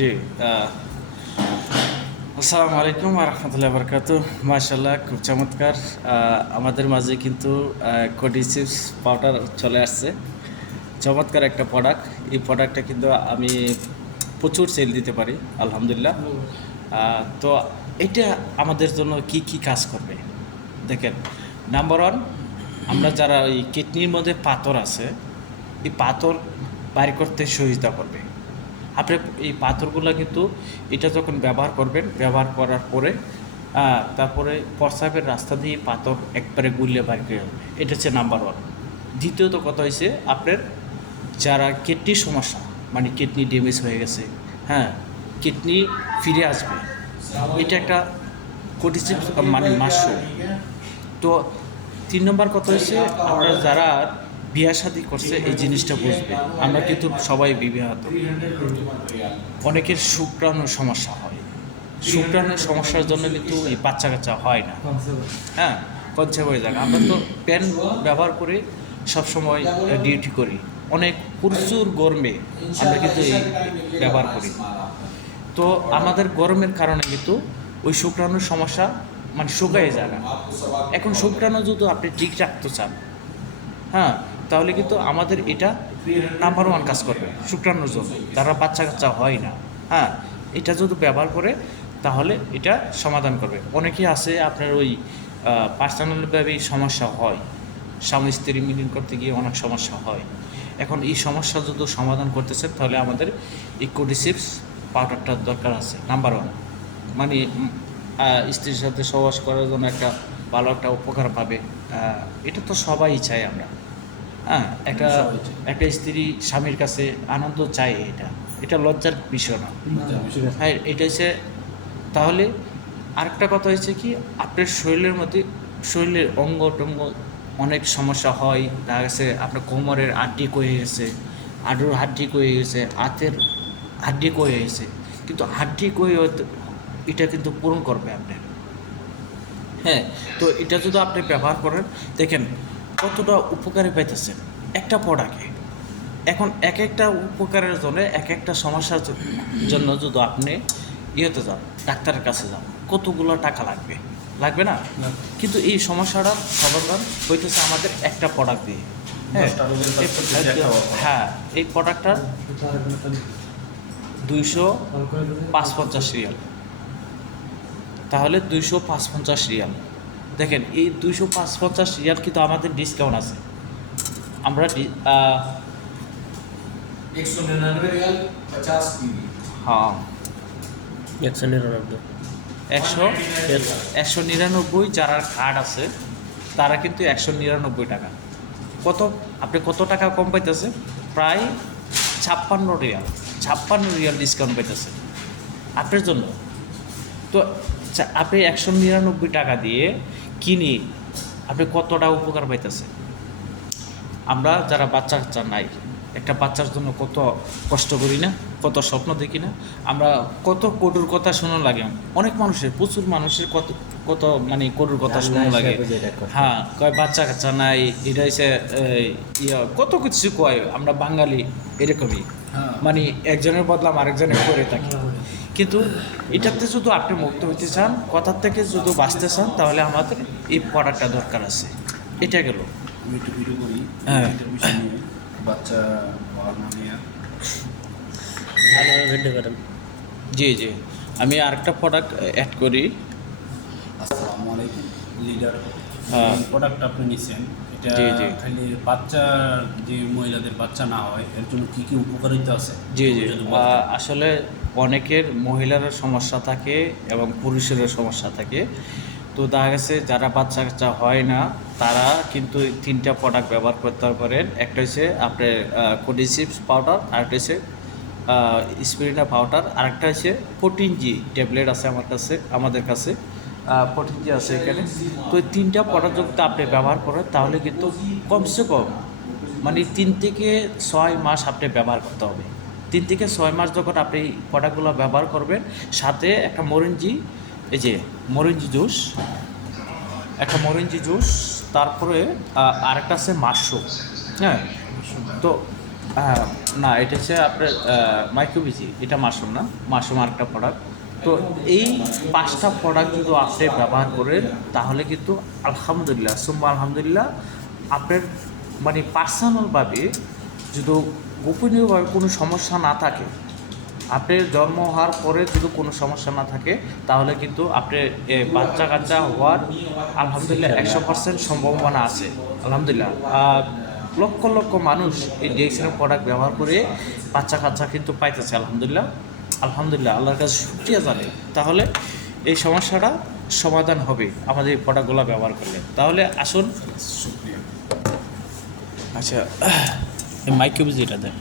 জি। আসসালামু আলাইকুম রহমতুল্লাহ বরকাত। মাশাল্লাহ, খুব চমৎকার। আমাদের মাঝে কিন্তু কোডি চিপস পাউডার চলে আসছে। চমৎকার একটা প্রোডাক্ট। এই প্রোডাক্টটা কিন্তু আমি প্রচুর সেল দিতে পারি আলহামদুলিল্লাহ। তো এটা আমাদের জন্য কি কি কাজ করবে দেখেন। নাম্বার ওয়ান, আমরা যারা এই কিডনির মধ্যে পাথর আছে, এই পাথর বাইর করতে সহায়তা করবে। আপনি এই পাথরগুলো কিন্তু এটা যখন ব্যবহার করবেন, ব্যবহার করার পরে তারপরে প্রস্রাবের রাস্তা দিয়ে পাথর একবারে গুলিয়ে বাইর করে যাবে। এটা হচ্ছে নাম্বার ওয়ান। দ্বিতীয়ত কথা হয়েছে আপনার যারা কিডনির সমস্যা, মানে কিডনি ড্যামেজ হয়ে গেছে, হ্যাঁ, কিডনি ফিরে আসবে, এটা একটা কোটিসিপ মানে মাশরুম। তো 3 নম্বর কথা হচ্ছে আপনারা যারা বিয়া শাদী করছে এই জিনিসটা বুঝবে। আমরা কিন্তু সবাই বিবাহিত, অনেকের শুক্রাণুর সমস্যা হয়। শুক্রাণুর সমস্যার জন্য কিন্তু এই বাচ্চা কাচ্চা হয় না, হ্যাঁ, কনসেপ্ট হয়ে যায়। আমরা তো প্যান ব্যবহার করে সবসময় ডিউটি করি, অনেক প্রচুর গরমে আমরা কিন্তু এই ব্যবহার করি। তো আমাদের গরমের কারণে কিন্তু ওই শুক্রাণুর সমস্যা মানে শুকায় যায় না। এখন শুক্রাণু যদি আপনি ঠিক রাখতে চান, হ্যাঁ, তাহলে কিন্তু আমাদের এটা নাম্বার ওয়ান কাজ করবে শুক্রাণুর জন্য, তারা বাচ্চা কাচ্চা হয় না, হ্যাঁ। এটা যদি ব্যবহার করে তাহলে এটা সমাধান করবে। অনেকেই আছে আপনার ওই পার্সোনালভাবেই সমস্যা হয়, স্বামী স্ত্রী মিলন করতে গিয়ে অনেক সমস্যা হয়। এখন এই সমস্যা যদি সমাধান করতেছে তাহলে আমাদের এই কোডিসিপস পাউডারটার দরকার আছে নাম্বার ওয়ান। মানে স্ত্রীর সাথে সহবাস করার জন্য একটা ভালো একটা উপকার পাবে। এটা তো সবাই চাই আমরা, হ্যাঁ। একটা একটা স্ত্রী স্বামীর কাছে আনন্দ চায়, এটা এটা লজ্জার বিষয় না, হ্যাঁ। এটা হচ্ছে তাহলে আরেকটা কথা হচ্ছে কি, আপনার শরীরের মধ্যে শরীরের অঙ্গ টঙ্গ অনেক সমস্যা হয়। দেখা গেছে আপনার কোমরের হাড্ডি কয়ে গেছে, হাঁটুর হাড্ডি কয়ে গেছে, হাতের হাড্ডি কয়ে গেছে, কিন্তু হাড্ডি কয়ে এটা কিন্তু পূরণ করবে আপনার, হ্যাঁ। তো এটা যদি আপনি ব্যবহার করেন, দেখেন কতটা উপকারী পাইতেছেন একটা প্রোডাক্টে। এখন এক একটা উপকারের জন্য এক একটা সমস্যার জন্য যদি আপনি ইয়েতে যান, ডাক্তারের কাছে যান, কতগুলো টাকা লাগবে, লাগবে না? কিন্তু এই সমস্যাটা সমাধান হইতেছে আমাদের একটা প্রোডাক্ট দিয়ে, হ্যাঁ। হ্যাঁ, এই প্রোডাক্টটা 255 রিয়াল, তাহলে 255 রিয়াল। দেখেন এই 255 রিয়াল কিন্তু আমাদের ডিসকাউন্ট আছে। আমরা 199 रियाल 50 पीवी। হ্যাঁ, 199। 199 যারা কার্ড আছে তারা কিন্তু 199 টাকা। কত আপনি কত টাকা কম পাইতেছে? প্রায় 56 রিয়াল, 56 রিয়াল ডিসকাউন্ট পাইতেছে আপনার জন্য। তো আপনি 199 টাকা দিয়ে কিনি আপনি কতটা উপকার পাইতেছে। আমরা যারা বাচ্চা কাচ্চা নাই, একটা বাচ্চার জন্য কত কষ্ট করি না, কত স্বপ্ন দেখি না আমরা, কত কটুর কথা শোনা লাগে অনেক মানুষের, প্রচুর মানুষের কত কত মানে কটুর কথা শোনা লাগে। হ্যাঁ, কয় বাচ্চা কাচ্চা নাই, এটা হচ্ছে কত কিছু কয়। আমরা বাঙালি এরকমই, মানে একজনের বদলাম আরেকজনের করে থাকি। কিন্তু এটাতে যদি আপনি মুক্ত হইতে চান, কথার থেকে যদি বাঁচতে চান, তাহলে আমাদের এই পড়াটা দরকার আছে। এটা গেল। আমি একটু ভিডিও করি হ্যাঁ। এটার বিষয় নিয়ে, বাচ্চা হওয়ার না নিয়ে। ভালোভাবে ভিডিও করেন। জি জি, আমি আরেকটা প্রোডাক্ট অ্যাড করি। আসসালামু আলাইকুম লিডার। হ্যাঁ। এই প্রোডাক্ট আপনি নিচ্ছেন, এটা জি জি খালি বাচ্চা, যে মহিলাদের বাচ্চা না হয় এর জন্য কী কী উপকারিতা আছে? জি জি, যদি বলতেন। আসলে অনেকের মহিলারও সমস্যা থাকে এবং পুরুষেরও সমস্যা থাকে। তো দেখা গেছে যারা বাচ্চা কাচ্চা হয় না তারা কিন্তু এই 3টা প্রোডাক্ট ব্যবহার করতে পারেন। একটা হচ্ছে আপনার কোডিসিপস পাউডার, আরেকটা হচ্ছে স্পিরিনা পাউডার, আরেকটা হচ্ছে 14G ট্যাবলেট আছে আমাদের কাছে 14G আছে এখানে। তো এই 3টা প্রোডাক্ট যদি আপনি ব্যবহার করেন তাহলে কিন্তু কমসে কম মানে 3 থেকে 6 মাস আপনি ব্যবহার করতে হবে। 3 থেকে 6 মাস যখন আপনি এই প্রোডাক্টগুলো ব্যবহার করবেন, সাথে একটা মরিঞ্জি, এই যে মরিঞ্জি জুস, একটা মরিঞ্জি জুস, তারপরে আরেকটা আছে মাশরুম, হ্যাঁ। তো না, এটা হচ্ছে আপনার মাইক্রোবিজি, এটা মাশরুম না, মাশরুম আরেকটা প্রোডাক্ট। তো এই 5টা প্রোডাক্ট যদি আপনি ব্যবহার করেন তাহলে কিন্তু আলহামদুলিল্লাহ সুম্মা আলহামদুলিল্লাহ আপনার মানে পার্সোনালভাবে যদি গোপনীয়ভাবে কোনো সমস্যা না থাকে, আপনার জন্ম হওয়ার পরে যদি কোনো সমস্যা না থাকে তাহলে কিন্তু আপনার বাচ্চা কাচ্চা হওয়ার আলহামদুলিল্লাহ 100% সম্ভাবনা আছে আলহামদুলিল্লাহ। আর লক্ষ লক্ষ মানুষ এই ডিএক্সএনের প্রোডাক্ট ব্যবহার করে বাচ্চা কাচ্চা কিন্তু পাইতেছে আলহামদুলিল্লাহ। আলহামদুলিল্লাহ আল্লাহর কাছে শুকরিয়া জানাই। তাহলে এই সমস্যাটা সমাধান হবে আমাদের এই প্রোডাক্টগুলো ব্যবহার করলে। তাহলে আসুন। শুক্রিয়া। আচ্ছা, মাইক্রোবিজি এটা দেয়।